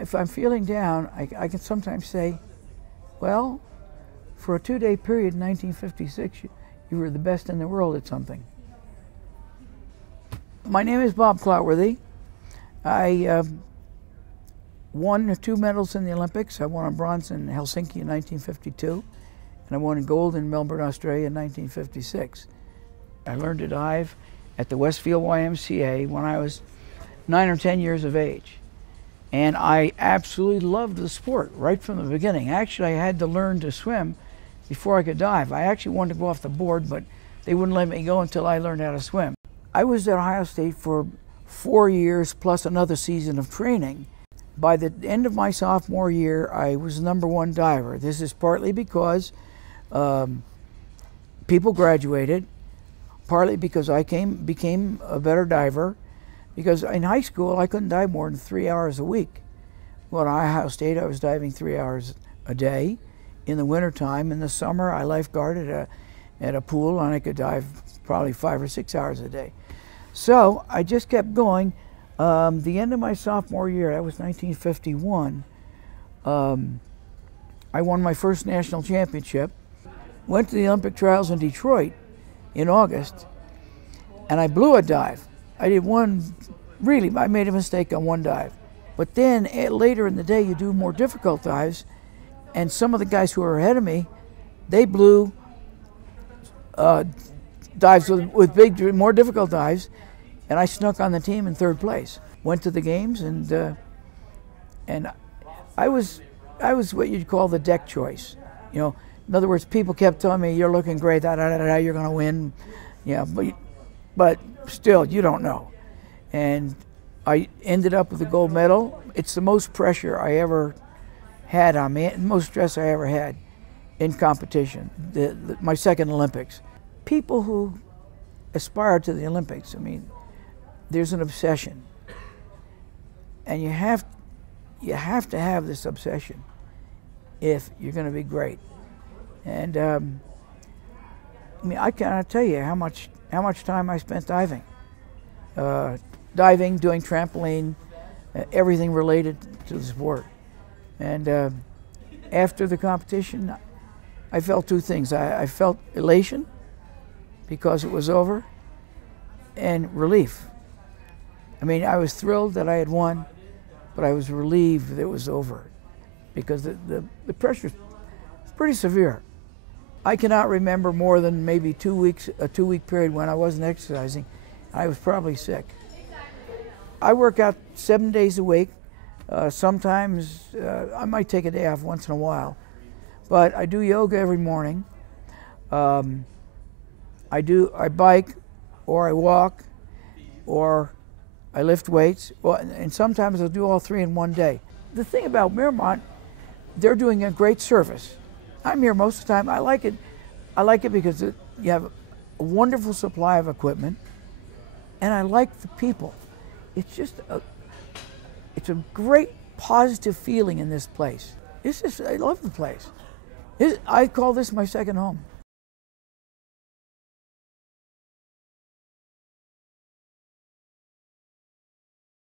If I'm feeling down, I can sometimes say, well, for a 2-day period in 1956, you were the best in the world at something. My name is Bob Clotworthy. I won 2 medals in the Olympics. I won a bronze in Helsinki in 1952, and I won a gold in Melbourne, Australia in 1956. I learned to dive at the Westfield YMCA when I was 9 or 10 years of age. And I absolutely loved the sport right from the beginning. Actually, I had to learn to swim before I could dive. I actually wanted to go off the board, but they wouldn't let me go until I learned how to swim. I was at Ohio State for 4 years plus another season of training. By the end of my sophomore year, I was #1 diver. This is partly because people graduated, partly because I became a better diver, because in high school I couldn't dive more than 3 hours a week. Well, at Ohio State I was diving 3 hours a day in the wintertime. In the summer I lifeguarded at a pool, and I could dive probably 5 or 6 hours a day. So I just kept going. The end of my sophomore year, that was 1951, I won my first national championship, went to the Olympic trials in Detroit in August, and I blew a dive. I did one, really, I made a mistake on one dive. But then later in the day, you do more difficult dives, and some of the guys who were ahead of me, they blew dives with big, more difficult dives, and I snuck on the team in 3rd place. Went to the games, and I was what you'd call the deck choice. You know, in other words, people kept telling me, "You're looking great, you're going to win." Yeah, but still, you don't know. And I ended up with a gold medal. It's the most pressure I ever had on me, most stress I ever had in competition. My second Olympics. People who aspire to the Olympics, I mean, there's an obsession, and you have to have this obsession if you're going to be great. And I mean, I cannot tell you how much time I spent diving, doing trampoline, everything related to the sport. And after the competition, I felt 2 things. I felt elation because it was over, and relief. I mean, I was thrilled that I had won, but I was relieved that it was over, because the pressure is pretty severe. I cannot remember more than maybe 2 weeks, a 2-week period when I wasn't exercising. I was probably sick. I work out 7 days a week. Sometimes I might take a day off once in a while, but I do yoga every morning. I bike, or I walk, or I lift weights, and sometimes I'll do all 3 in one day. The thing about Miramont, they're doing a great service. I'm here most of the time. I like it. I like it because you have a wonderful supply of equipment, and I like the people. It's just it's a great positive feeling in this place. I love the place. I call this my second home.